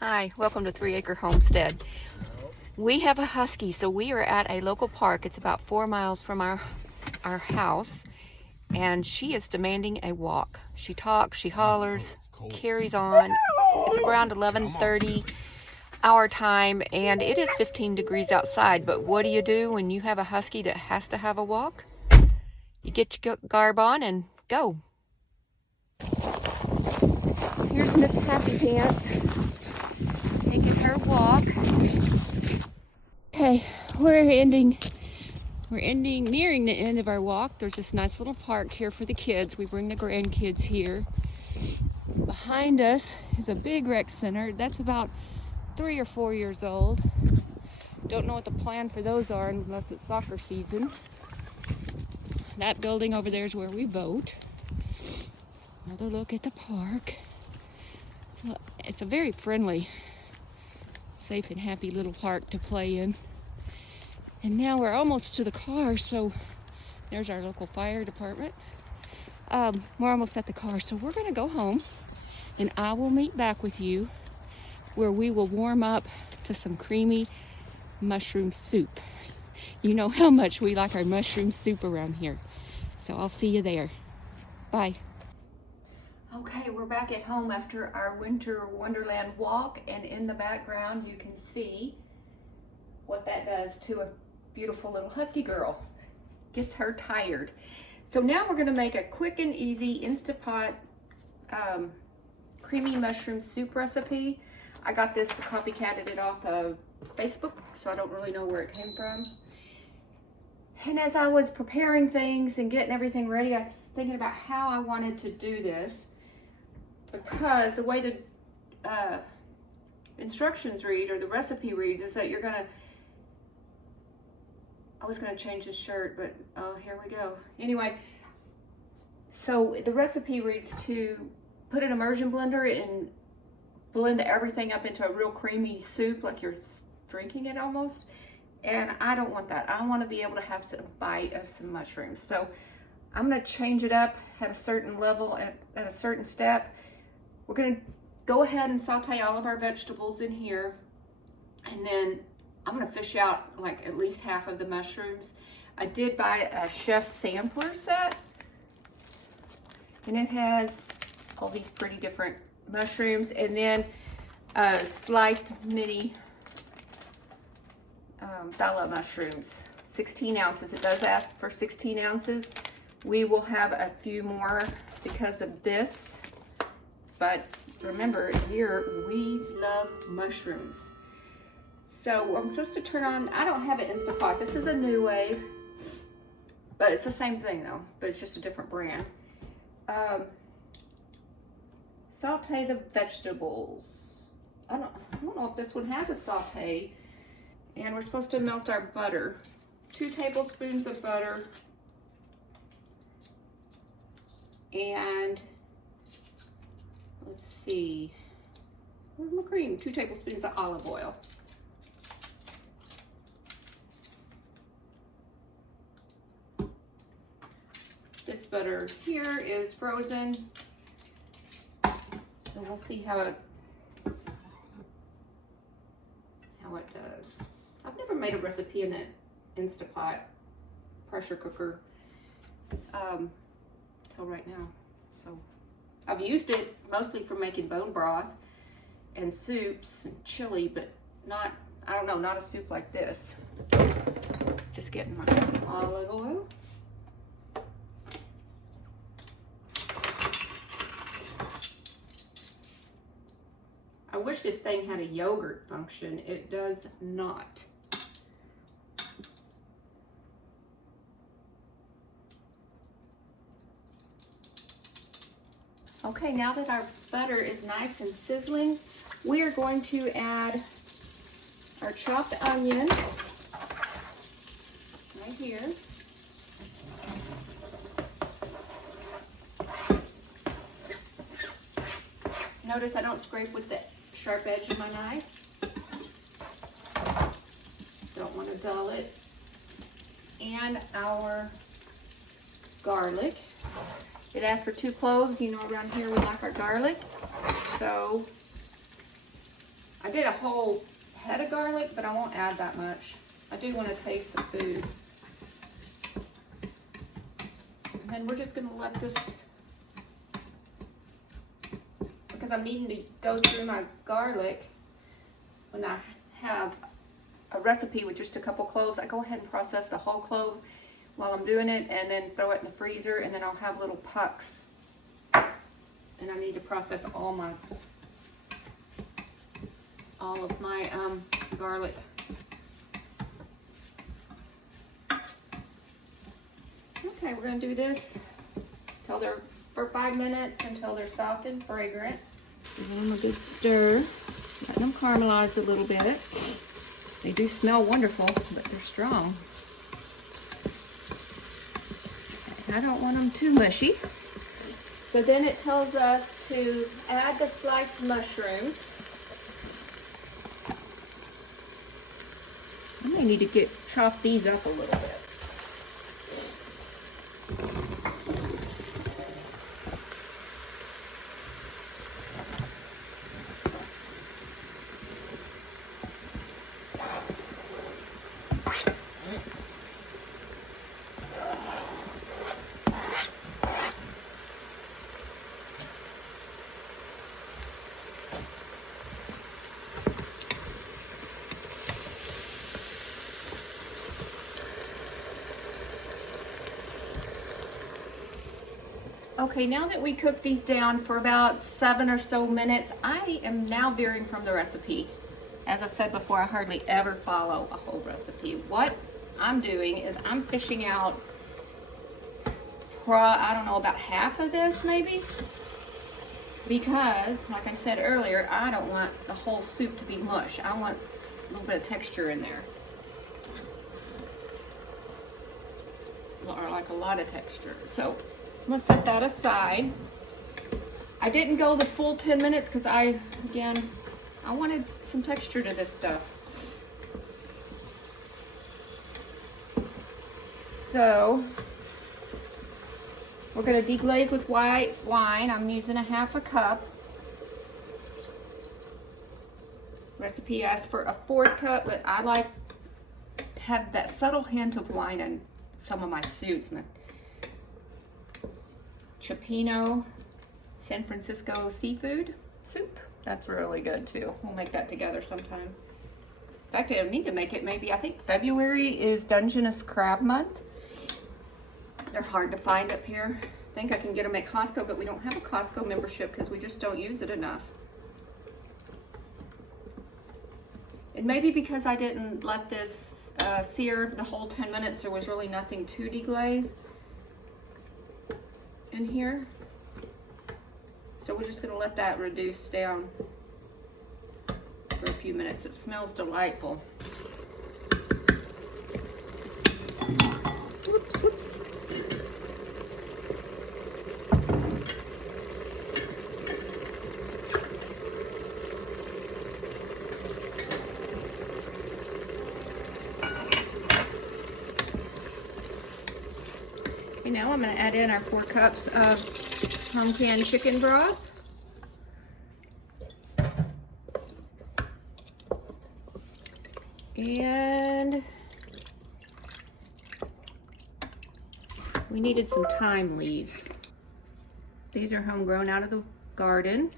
Hi, welcome to 3 Acre Homestead. We have a husky, so we are at a local park. It's about 4 miles from our house, and she is demanding a walk. She talks, she hollers, carries on. It's around 11:30 our time, and it is 15 degrees outside, but what do you do when you have a husky that has to have a walk? You get your garb on and go. Here's Miss Happy Pants taking her walk. Okay, nearing the end of our walk. There's this nice little park here for the kids. We bring the grandkids here. Behind us is a big rec center. That's about 3 or 4 years old. Don't know what the plan for those are unless it's soccer season. That building over there is where we vote. Another look at the park. So it's a very friendly, safe and happy little park to play in. And now we're almost to the car, so there's our local fire department. We're almost at the car, so we're gonna go home and I will meet back with you where we will warm up to some creamy mushroom soup. You know how much we like our mushroom soup around here. So I'll see you there. Bye. Okay, we're back at home after our winter wonderland walk, and in the background you can see what that does to a beautiful little husky girl. Gets her tired. So now we're gonna make a quick and easy Instapot creamy mushroom soup recipe. I got this, copycatted it off of Facebook, so I don't really know where it came from. And as I was preparing things and getting everything ready, I was thinking about how I wanted to do this, because the way the instructions read, or the recipe reads, is that I was gonna change this shirt, but oh, here we go. Anyway, so the recipe reads to put an immersion blender and blend everything up into a real creamy soup, like you're drinking it almost. And I don't want that. I want to be able to have some bite of some mushrooms. So I'm going to change it up at a certain level, at a certain step. We're going to go ahead and saute all of our vegetables in here. And then I'm going to fish out like at least half of the mushrooms. I did buy a chef sampler set, and it has all these pretty different mushrooms, and then sliced mini phthalo mushrooms, 16 ounces. It does ask for 16 ounces. We will have a few more because of this, but remember, here we love mushrooms. So I'm supposed to turn on, I don't have an Instapot. This is a New Wave, but it's the same thing though, but it's just a different brand. Sauté the Vegetables. I don't know if this one has a saute. And we're supposed to melt our butter. 2 tablespoons of butter. And let's see, where's my cream? 2 tablespoons of olive oil. This butter here is frozen. So we'll see how it does. I've never made a recipe in an Instapot pressure cooker till right now. So I've used it mostly for making bone broth and soups and chili, but not, I don't know, not a soup like this. Just getting my olive oil. I wish this thing had a yogurt function. It does not. Okay, now that our butter is nice and sizzling, we are going to add our chopped onion right here. Notice I don't scrape with the sharp edge of my knife. Don't want to dull it. And our garlic. It asks for 2 cloves. You know, around here we like our garlic. So I did a whole head of garlic, but I won't add that much. I do want to taste the food. And then we're just going to let this, because I'm needing to go through my garlic when I have a recipe with just a couple cloves. I go ahead and process the whole clove while I'm doing it, and then throw it in the freezer, and then I'll have little pucks. And I need to process all of my garlic. Okay, we're gonna do this till they're for 5 minutes until they're soft and fragrant. Give them a good stir, letting them caramelize a little bit. They do smell wonderful, but they're strong. I don't want them too mushy. So then it tells us to add the sliced mushrooms. I may need to chop these up a little bit. Okay, now that we cook these down for about 7 or so minutes, I am now veering from the recipe. As I've said before, I hardly ever follow a whole recipe. What I'm doing is I'm fishing out, I don't know, about half of this maybe. Because, like I said earlier, I don't want the whole soup to be mush. I want a little bit of texture in there. Or like a lot of texture. So I'm gonna set that aside. I didn't go the full 10 minutes because I wanted some texture to this stuff. So we're gonna deglaze with white wine. I'm using a half a cup. Recipe asks for a 1/4 cup, but I like to have that subtle hint of wine in some of my soups. Cioppino San Francisco seafood soup. That's really good too. We'll make that together sometime. In fact, I need to make it maybe, I think February is Dungeness Crab Month. They're hard to find up here. I think I can get them at Costco, but we don't have a Costco membership because we just don't use it enough. And maybe because I didn't let this sear the whole 10 minutes, there was really nothing to deglaze in here. So we're just going to let that reduce down for a few minutes. It smells delightful. Whoops, whoops. Okay, now I'm going to add in our 4 cups of home canned chicken broth. And we needed some thyme leaves. These are homegrown out of the garden.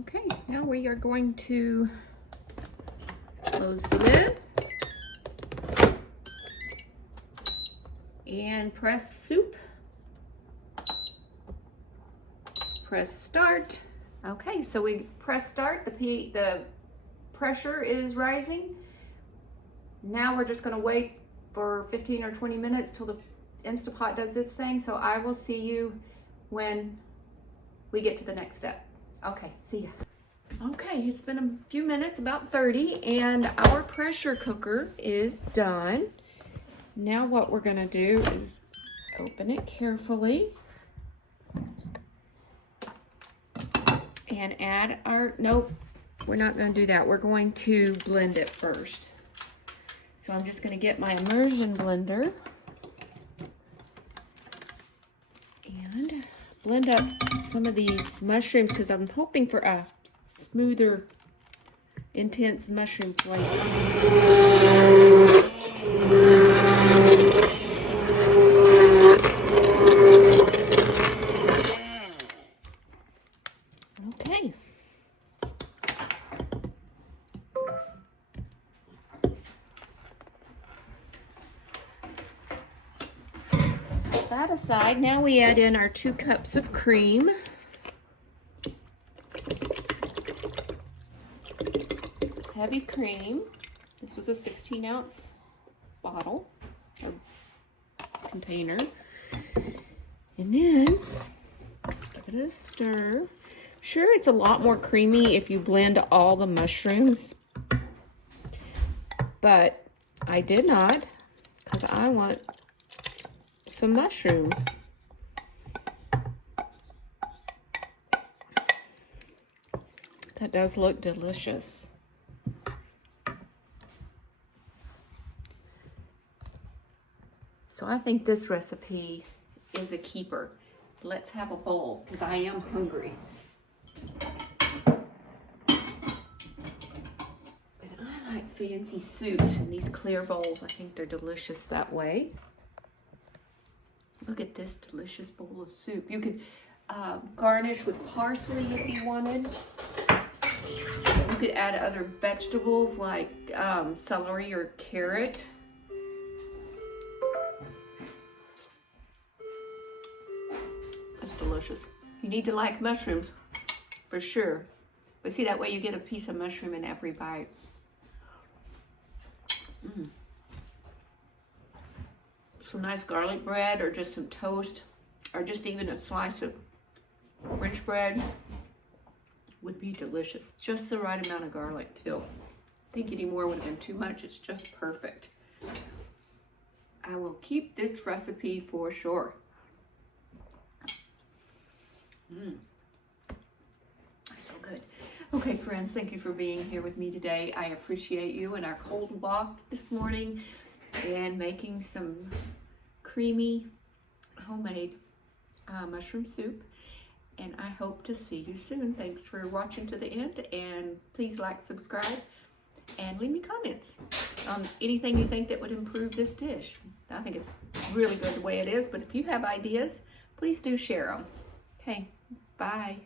Okay, now we are going to close the lid and press soup. Press start. Okay, so we press start. The pressure is rising. Now we're just going to wait for 15 or 20 minutes till the Instapot does its thing. So I will see you when we get to the next step. Okay, see ya. Okay, it's been a few minutes, about 30, and our pressure cooker is done. Now what we're gonna do is open it carefully and add our, nope, we're not going to do that. We're going to blend it first. So I'm just going to get my immersion blender and blend up some of these mushrooms because I'm hoping for a smoother, intense mushroom flavor. Okay. Set that aside. Now we add in our 2 cups of cream. Heavy cream. This was a 16-ounce bottle or container. And then give it a stir. Sure, it's a lot more creamy if you blend all the mushrooms, but I did not because I want some mushroom. That does look delicious. So I think this recipe is a keeper. Let's have a bowl because I am hungry. And I like fancy soups in these clear bowls. I think they're delicious that way. Look at this delicious bowl of soup. You could garnish with parsley if you wanted. You could add other vegetables like celery or carrot. That's delicious. You need to like mushrooms for sure. But see, that way you get a piece of mushroom in every bite. Some nice garlic bread or just some toast or just even a slice of French bread would be delicious. Just the right amount of garlic too. I think any more would have been too much. It's just perfect. I will keep this recipe for sure. So good. Okay, friends, thank you for being here with me today. I appreciate you and our cold walk this morning and making some creamy homemade mushroom soup. And I hope to see you soon. Thanks for watching to the end, and please like, subscribe, and leave me comments on anything you think that would improve this dish. I think it's really good the way it is, but if you have ideas, please do share them. Okay, bye.